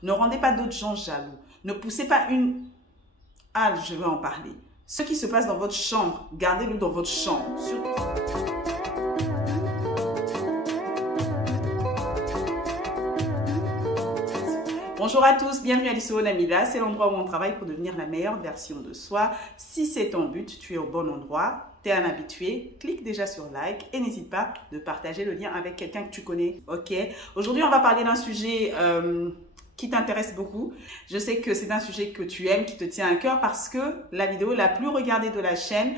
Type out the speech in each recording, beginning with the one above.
Ne rendez pas d'autres gens jaloux. Ne poussez pas une... Ah, je vais en parler. Ce qui se passe dans votre chambre, gardez-le dans votre chambre. Surtout... Bonjour à tous, bienvenue à l'ISO Namila, c'est l'endroit où on travaille pour devenir la meilleure version de soi. Si c'est ton but, tu es au bon endroit, tu es un habitué, clique déjà sur like et n'hésite pas de partager le lien avec quelqu'un que tu connais. Ok, aujourd'hui on va parler d'un sujet qui t'intéresse beaucoup. Je sais que c'est un sujet que tu aimes, qui te tient à cœur parce que la vidéo la plus regardée de la chaîne,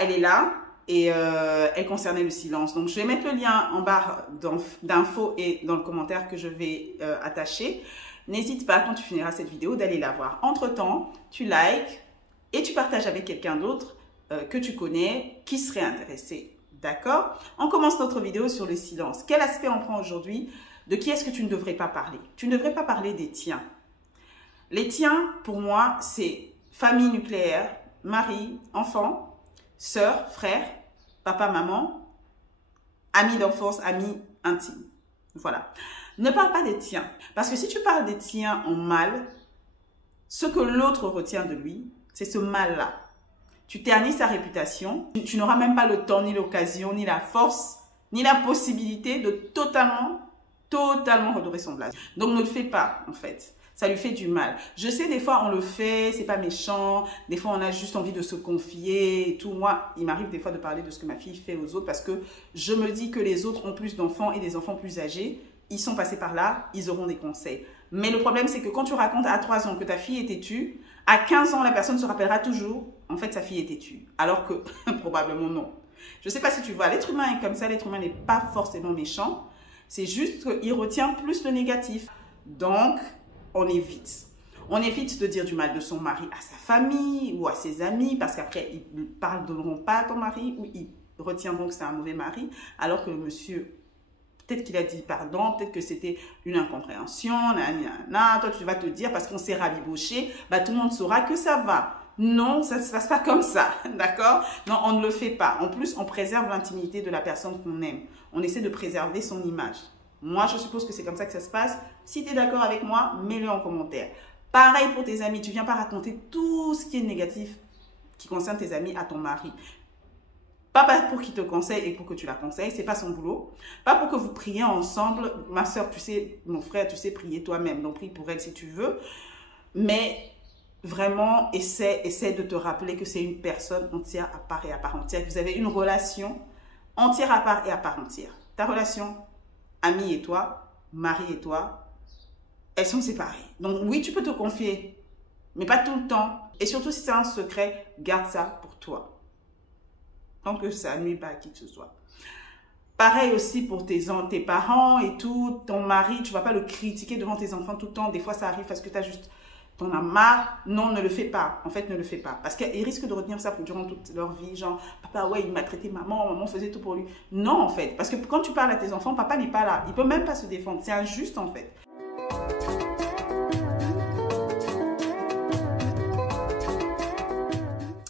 elle est là. Et elle concernait le silence. Donc, je vais mettre le lien en barre d'infos et dans le commentaire que je vais attacher. N'hésite pas, quand tu finiras cette vidéo, d'aller la voir. Entre-temps, tu likes et tu partages avec quelqu'un d'autre que tu connais qui serait intéressé. D'accord? On commence notre vidéo sur le silence. Quel aspect on prend aujourd'hui? De qui est-ce que tu ne devrais pas parler? Tu ne devrais pas parler des tiens. Les tiens, pour moi, c'est famille nucléaire, mari, enfant, sœur, frère, papa, maman, amis d'enfance, amis intimes. Voilà. Ne parle pas des tiens. Parce que si tu parles des tiens en mal, ce que l'autre retient de lui, c'est ce mal-là. Tu ternis sa réputation. Tu n'auras même pas le temps, ni l'occasion, ni la force, ni la possibilité de totalement redorer son blason. Donc ne le fais pas, en fait. Ça lui fait du mal. Je sais, des fois, on le fait, c'est pas méchant. Des fois, on a juste envie de se confier et tout. Moi, il m'arrive des fois de parler de ce que ma fille fait aux autres parce que je me dis que les autres ont plus d'enfants et des enfants plus âgés. Ils sont passés par là, ils auront des conseils. Mais le problème, c'est que quand tu racontes à 3 ans que ta fille est têtue, à 15 ans, la personne se rappellera toujours, en fait, sa fille est têtue. Alors que, probablement non. Je sais pas si tu vois, l'être humain est comme ça. L'être humain n'est pas forcément méchant. C'est juste qu'il retient plus le négatif. Donc, on évite. On évite de dire du mal de son mari à sa famille ou à ses amis parce qu'après, ils ne pardonneront pas à ton mari ou ils retiendront que c'est un mauvais mari alors que le monsieur, peut-être qu'il a dit pardon, peut-être que c'était une incompréhension, toi tu vas te dire parce qu'on s'est rabiboché, tout le monde saura que ça va. Non, ça ne se passe pas comme ça, d'accord? Non, on ne le fait pas. En plus, on préserve l'intimité de la personne qu'on aime. On essaie de préserver son image. Moi, je suppose que c'est comme ça que ça se passe. Si tu es d'accord avec moi, mets-le en commentaire. Pareil pour tes amis. Tu ne viens pas raconter tout ce qui est négatif qui concerne tes amis à ton mari. Pas pour qu'il te conseille et pour que tu la conseilles. Ce n'est pas son boulot. Pas pour que vous priez ensemble. Ma soeur, tu sais, mon frère, tu sais prier toi-même. Donc, prie pour elle si tu veux. Mais vraiment, essaie de te rappeler que c'est une personne entière à part et à part entière. Que vous avez une relation entière à part et à part entière. Ta relation ami et toi, mari et toi, elles sont séparées. Donc oui, tu peux te confier, mais pas tout le temps. Et surtout si c'est un secret, garde ça pour toi. Tant que ça nuit pas à qui que ce soit. Pareil aussi pour tes parents et tout, ton mari, tu ne vas pas le critiquer devant tes enfants tout le temps. Des fois, ça arrive parce que t'en as marre. Non, ne le fais pas. En fait, ne le fais pas. Parce qu'ils risquent de retenir ça durant toute leur vie. Genre, papa, ouais, il m'a traité maman faisait tout pour lui. Non, en fait. Parce que quand tu parles à tes enfants, papa n'est pas là. Il ne peut même pas se défendre. C'est injuste, en fait.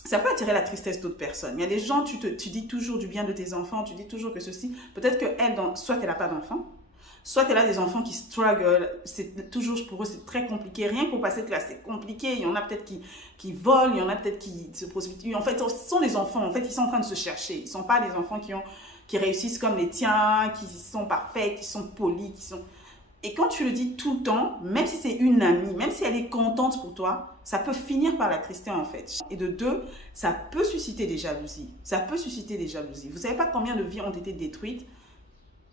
Ça peut attirer la tristesse d'autres personnes. Il y a des gens, tu dis toujours du bien de tes enfants, tu dis toujours que ceci. Peut-être qu'elle, soit elle n'a pas d'enfant, soit elle a des enfants qui struggle, c'est toujours pour eux c'est très compliqué, rien que pour passer de classe c'est compliqué, il y en a peut-être qui volent, il y en a peut-être qui se prostituent, en fait ce sont des enfants, en fait ils sont en train de se chercher, ils ne sont pas des enfants qui réussissent comme les tiens, qui sont parfaits, qui sont polis, Et quand tu le dis tout le temps, même si c'est une amie, même si elle est contente pour toi, ça peut finir par la trister en fait. Et de deux, ça peut susciter des jalousies, Vous savez pas combien de vies ont été détruites,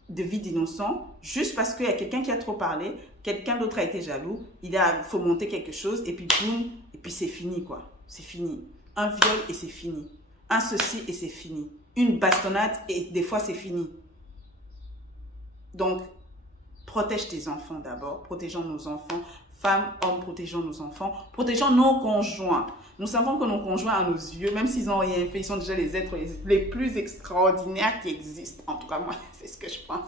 de vie d'innocents, juste parce qu'il y a quelqu'un qui a trop parlé, quelqu'un d'autre a été jaloux, il a fomenté quelque chose, et puis boum, et puis c'est fini quoi. C'est fini. Un viol et c'est fini. Un ceci et c'est fini. Une bastonnade et des fois c'est fini. Donc, protège tes enfants d'abord, protégeons nos enfants, femmes, hommes, protégeons nos enfants, protégeons nos conjoints. Nous savons que nos conjoints, à nos yeux, même s'ils n'ont rien fait, ils sont déjà les êtres les plus extraordinaires qui existent. En tout cas, moi, c'est ce que je pense.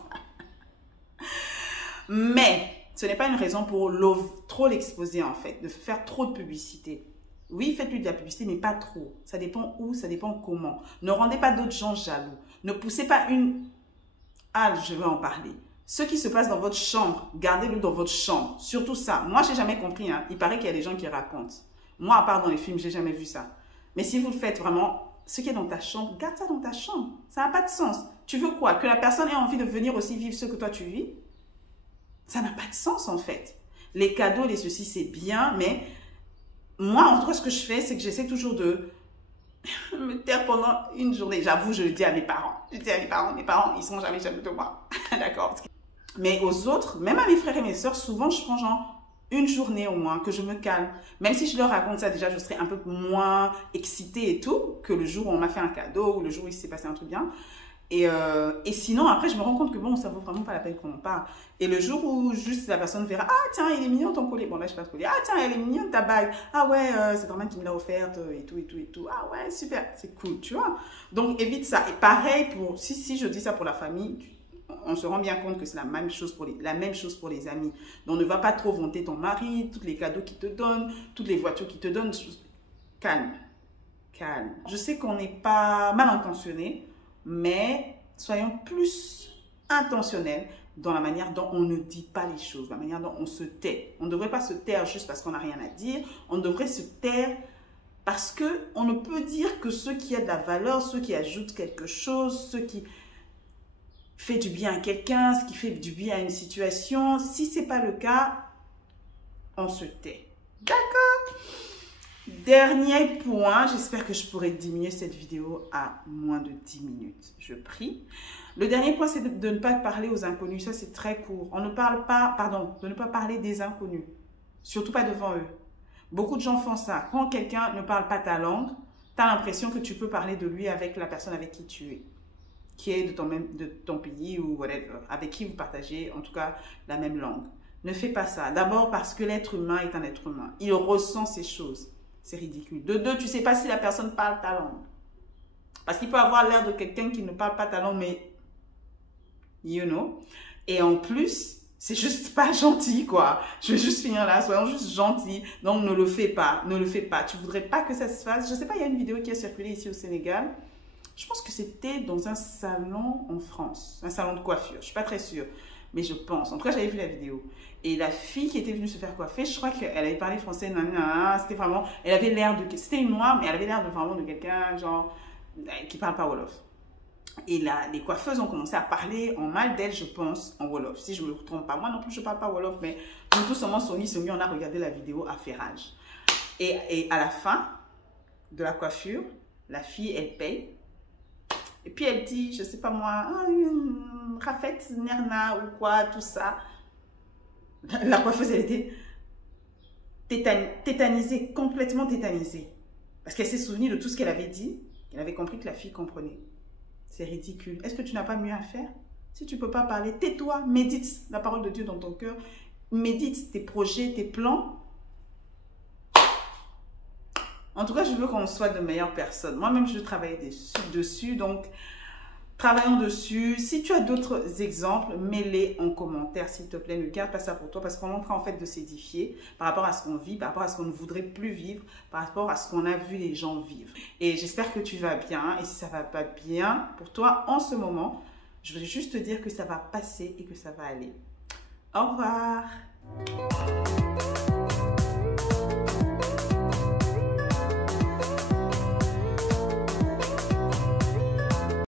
Mais ce n'est pas une raison pour trop l'exposer, en fait, de faire trop de publicité. Oui, faites-lui de la publicité, mais pas trop. Ça dépend où, ça dépend comment. Ne rendez pas d'autres gens jaloux. Ne poussez pas une... Ah, je vais en parler. Ce qui se passe dans votre chambre, gardez-le dans votre chambre. Surtout ça. Moi, j'ai jamais compris. Hein. Il paraît qu'il y a des gens qui racontent. Moi, à part dans les films, j'ai jamais vu ça. Mais si vous le faites vraiment, ce qui est dans ta chambre, garde ça dans ta chambre. Ça n'a pas de sens. Tu veux quoi? Que la personne ait envie de venir aussi vivre ce que toi tu vis? Ça n'a pas de sens en fait. Les cadeaux, les ceci, c'est bien, mais moi, en tout cas, ce que je fais, c'est que j'essaie toujours de me taire pendant une journée. J'avoue, je le dis à mes parents. Je le dis à mes parents, ils seront jamais jaloux de moi. D'accord? Mais aux autres, même à mes frères et mes sœurs, souvent, je prends genre une journée au moins, que je me calme. Même si je leur raconte ça, déjà, je serai un peu moins excitée et tout, que le jour où on m'a fait un cadeau, ou le jour où il s'est passé un truc bien. Et sinon, après, je me rends compte que bon, ça vaut vraiment pas la peine qu'on en parle. Et le jour où juste la personne verra, ah tiens, il est mignon ton collier. Bon, là, je sais pas de collier. Ah tiens, elle est mignonne ta bague. Ah ouais, c'est normal qu'il me l'a offerte et tout, et tout, et tout. Ah ouais, super, c'est cool, tu vois. Donc, évite ça. Et pareil, si je dis ça pour la famille, on se rend bien compte que c'est la même chose pour les amis. Donc, ne va pas trop vanter ton mari, tous les cadeaux qu'il te donne, toutes les voitures qu'il te donne. Calme. Calme. Je sais qu'on n'est pas mal intentionné, mais soyons plus intentionnels dans la manière dont on ne dit pas les choses, la manière dont on se tait. On ne devrait pas se taire juste parce qu'on n'a rien à dire. On devrait se taire parce qu'on ne peut dire que ce qui a de la valeur, ce qui ajoute quelque chose, ce qui fait du bien à quelqu'un, ce qui fait du bien à une situation. Si ce n'est pas le cas, on se tait. D'accord? Dernier point, j'espère que je pourrai diminuer cette vidéo à moins de 10 minutes, je prie. Le dernier point, c'est de ne pas parler aux inconnus. Ça, c'est très court. On ne parle pas, pardon, de ne pas parler des inconnus. Surtout pas devant eux. Beaucoup de gens font ça. Quand quelqu'un ne parle pas ta langue, tu as l'impression que tu peux parler de lui avec la personne avec qui tu es. Qui est de ton pays ou whatever. Avec qui vous partagez, en tout cas, la même langue. Ne fais pas ça. D'abord parce que l'être humain est un être humain. Il ressent ces choses. C'est ridicule. De deux, tu ne sais pas si la personne parle ta langue. Parce qu'il peut avoir l'air de quelqu'un qui ne parle pas ta langue, mais you know. Et en plus, c'est juste pas gentil, quoi. Je vais juste finir là, soyons juste gentils. Donc, ne le fais pas. Ne le fais pas. Tu voudrais pas que ça se fasse. Je sais pas, il y a une vidéo qui a circulé ici au Sénégal. Je pense que c'était dans un salon en France. Un salon de coiffure. Je suis pas très sûre. Mais je pense. En tout cas, j'avais vu la vidéo. Et la fille qui était venue se faire coiffer, je crois qu'elle avait parlé français. C'était vraiment... Elle avait l'air de... C'était une noire, mais elle avait l'air de vraiment de quelqu'un, genre, qui parle pas Wolof. Et là, les coiffeuses ont commencé à parler en mal d'elle, je pense, en Wolof. Si je me trompe pas. Moi non plus, je parle pas Wolof, mais nous tous, seulement Sony, on a regardé la vidéo à faire rage. Et à la fin de la coiffure, la fille, elle paye. Et puis elle dit, je sais pas moi, Rafet, Nerna ou quoi, tout ça. La coiffeuse, elle était tétanisée, complètement tétanisée. Parce qu'elle s'est souvenue de tout ce qu'elle avait dit. Elle avait compris que la fille comprenait. C'est ridicule. Est-ce que tu n'as pas mieux à faire? Si tu ne peux pas parler, tais-toi, médite la parole de Dieu dans ton cœur. Médite tes projets, tes plans. En tout cas, je veux qu'on soit de meilleures personnes. Moi-même, je travaille dessus, donc travaillons dessus. Si tu as d'autres exemples, mets-les en commentaire, s'il te plaît. Ne garde pas ça pour toi, parce qu'on est en train en fait de s'édifier par rapport à ce qu'on vit, par rapport à ce qu'on ne voudrait plus vivre, par rapport à ce qu'on a vu les gens vivre. Et j'espère que tu vas bien. Et si ça ne va pas bien pour toi en ce moment, je veux juste te dire que ça va passer et que ça va aller. Au revoir.